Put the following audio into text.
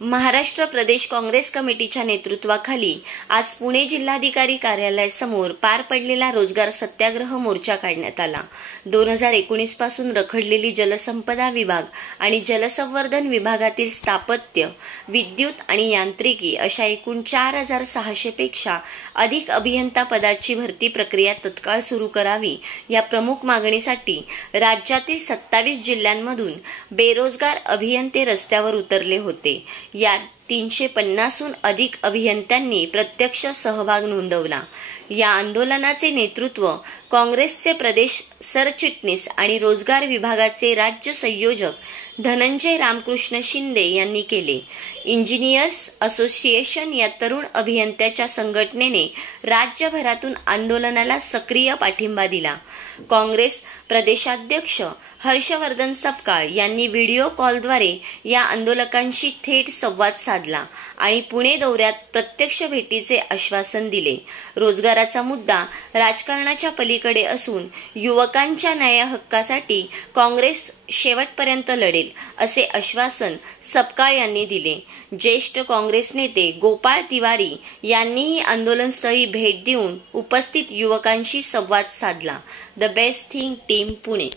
महाराष्ट्र प्रदेश काँग्रेस कमिटीच्या नेतृत्वाखाली आज पुणे जिल्हाधिकारी कार्यालयासमोर पार पडलेला रोजगार सत्याग्रह मोर्चा काढण्यात आला। 2019 पासून रखडलेली जलसंपदा विभाग आणि जलसंवर्धन विभागातील स्थापत्य, विद्युत आणि यांत्रिकी अशा एकूण 4600 पेक्षा अधिक अभियंता पदाची भरती प्रक्रिया तत्काळ सुरू करावी या प्रमुख मागणीसाठी राज्यातील 27 जिल्ह्यांमधून बेरोजगार अभियंते रस्त्यावर उतरले होते। यात 350हून अधिक अभियंत्यांनी प्रत्यक्ष सहभाग नोंदवला। या आंदोलनाचे नेतृत्व काँग्रेसचे प्रदेश सरचिटणीस आणि रोजगार विभागाचे राज्य संयोजक धनंजय रामकृष्ण शिंदे यांनी केले। इंजिनियर्स असोसिएशन या तरुण अभियंत्याच्या संघटनेने राज्यभरातून आंदोलनाला सक्रिय पाठिंबा दिला। काँग्रेस प्रदेशाध्यक्ष हर्षवर्धन सपकाळ यांनी व्हिडिओ कॉलद्वारे या आंदोलकांशी थेट संवाद साधला आणि पुणे दौऱ्यात प्रत्यक्ष भेटीचे आश्वासन दिले। रोजगाराचा मुद्दा राजकारणाच्या पलीकडे असून युवकांच्या न्याय हक्कासाठी काँग्रेस शेवटपर्यंत लढेल असे आश्वासन सपकाळ यांनी दिले। ज्येष्ठ काँग्रेस नेते गोपाळ तिवारी यांनीही आंदोलनस्थळी भेट देऊन उपस्थित युवकांशी संवाद साधला। The best thing team Pune.